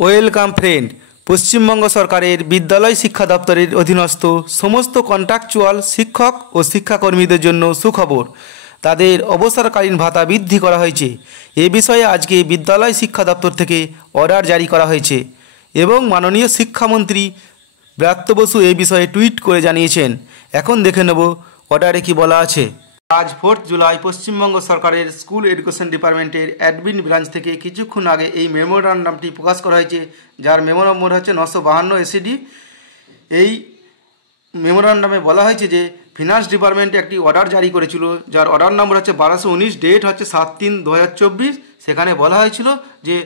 Welcome friend. Paschimbanga সরকারের বিদ্যালয় শিক্ষা দপ্তরের অধীনস্থ সমস্ত কন্ট্রাকচুয়াল শিক্ষক ও শিক্ষাকর্মীদের জন্য সুখবর, তাদের অবসরকালীন ভাতা বৃদ্ধি করা হয়েছে। এ বিষয়ে আজকে বিদ্যালয় শিক্ষা দপ্তর থেকে অর্ডার জারি করা হয়েছে এবং মাননীয় শিক্ষামন্ত্রী ব্রাত্য বসু এই বিষয়ে টুইট করে জানিয়েছেন। এখন দেখে নেব অর্ডারে কি বলা আছে। আজ 4 জুলাই পশ্চিমবঙ্গ সরকারের স্কুল এডুকেশন ডিপার্টমেন্টের অ্যাডমিন ব্রাঞ্চ থেকে কিছুক্ষণ আগে এই মেমোরান্ডামটি প্রকাশ করা হয়েছে, যার মেমো নম্বর হচ্ছে 952 এসিডি। এই মেমোরান্ডামে বলা হয়েছে যে ফিনান্স ডিপার্টমেন্ট একটি অর্ডার জারি করেছিল, যার অর্ডার নম্বর হচ্ছে 1219, ডেট হচ্ছে 7/3/2024। সেখানে বলা হয়েছিল যে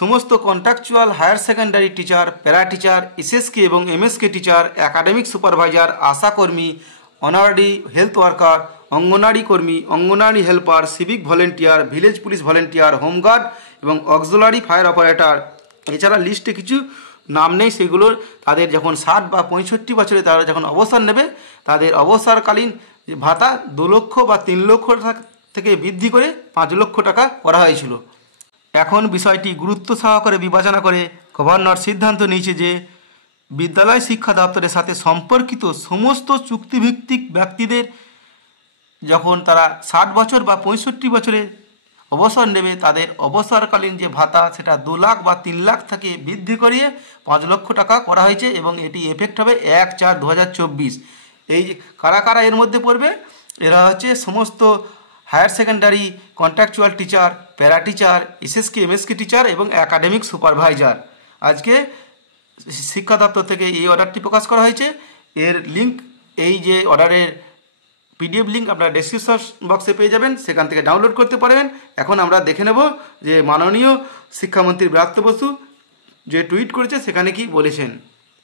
সমস্ত contractual higher secondary teacher, para teacher, SSK এবং এমএসকে টিচার, একাডেমিক সুপারভাইজার, আশাকর্মী, অনারারি হেলথ ওয়ার্কার, অঙ্গনারী কর্মী, অঙ্গনারী helper, civic volunteer, village police volunteer, home guard এবং অক্সিলারি ফায়ার অপারেটর, এছাড়া লিস্টে কিছু নাম নেই, সেগুলো তাদের যখন 60 বা 65 বছরে তারা যখন অবসর নেবে, তাদের অবসরকালীন ভাতা 2 লক্ষ বা 3 লক্ষ থেকে বৃদ্ধি করে 5 লক্ষ টাকা করা হয়েছিল। এখন বিষয়টি গুরুত্ব সহকারে বিবেচনা করে গভর্নর সিদ্ধান্ত নিয়েছে যে বিদ্যালয় শিক্ষা দপ্তরের সাথে সম্পর্কিত সমস্ত চুক্তিভিত্তিক ব্যক্তিদের যখন তারা 60 বছর বা 65 বছরে অবসর নেবে, তাদের অবসরকালীন যে ভাতা সেটা 2 লাখ বা 3 লাখ থেকে বৃদ্ধি করিয়ে 5 লক্ষ টাকা করা হয়েছে এবং এটি এফেক্ট হবে 1/4/2024। এই কারা কারা এর মধ্যে পড়বে? এরা হচ্ছে সমস্ত higher secondary contractual teacher, para teacher, SSK MSK teacher এবং একাডেমিক সুপারভাইজার। আজকে শিক্ষা দপ্তর থেকে এই অর্ডারটি প্রকাশ করা হয়েছে। এর লিঙ্ক, এই যে অর্ডারের পিডিএফ লিঙ্ক আপনারা ডেসক্রিপশন বক্সে পেয়ে যাবেন, সেখান থেকে ডাউনলোড করতে পারবেন। এখন আমরা দেখে নেব যে মাননীয় শিক্ষামন্ত্রী ব্রাত্য বসু যে টুইট করেছে সেখানে কি বলেছেন।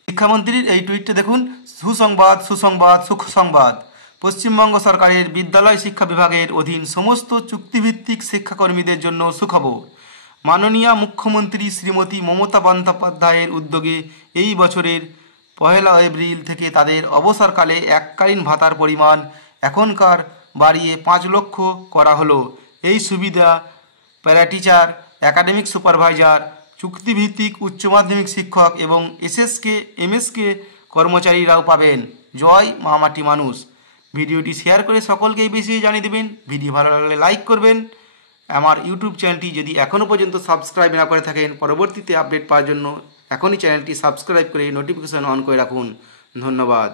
শিক্ষামন্ত্রীর এই টুইটটা দেখুন। সুসংবাদ, সুসংবাদ, সুখ সংবাদ। পশ্চিমবঙ্গ সরকারের বিদ্যালয় শিক্ষা বিভাগের অধীন সমস্ত চুক্তিভিত্তিক শিক্ষাকর্মীদের জন্য সুখবর। মাননীয় মুখ্যমন্ত্রী শ্রীমতী মমতা বন্দ্যোপাধ্যায়ের উদ্যোগে এই বছরের 1 এপ্রিল থেকে তাদের অবসরকালে এককালীন ভাতার পরিমাণ এখনকার বাড়িয়ে 5 লক্ষ করা হলো। এই সুবিধা প্যারা টিচার, একাডেমিক সুপারভাইজার, চুক্তিভিত্তিক উচ্চ মাধ্যমিক শিক্ষক এবং এসএসকে এমএসকে কর্মচারীরাও পাবেন। জয় মা মাটি মানুষ। ভিডিওটি শেয়ার করে সকলকে এই বিষয়ে জানিয়ে দেবেন। ভিডিও ভালো লাগলে লাইক করবেন। আমার ইউটিউব চ্যানেলটি যদি এখনও পর্যন্ত সাবস্ক্রাইব না করে থাকেন, পরবর্তীতে আপডেট পাওয়ার জন্য এখনই চ্যানেলটি সাবস্ক্রাইব করে নোটিফিকেশন অন করে রাখুন। ধন্যবাদ।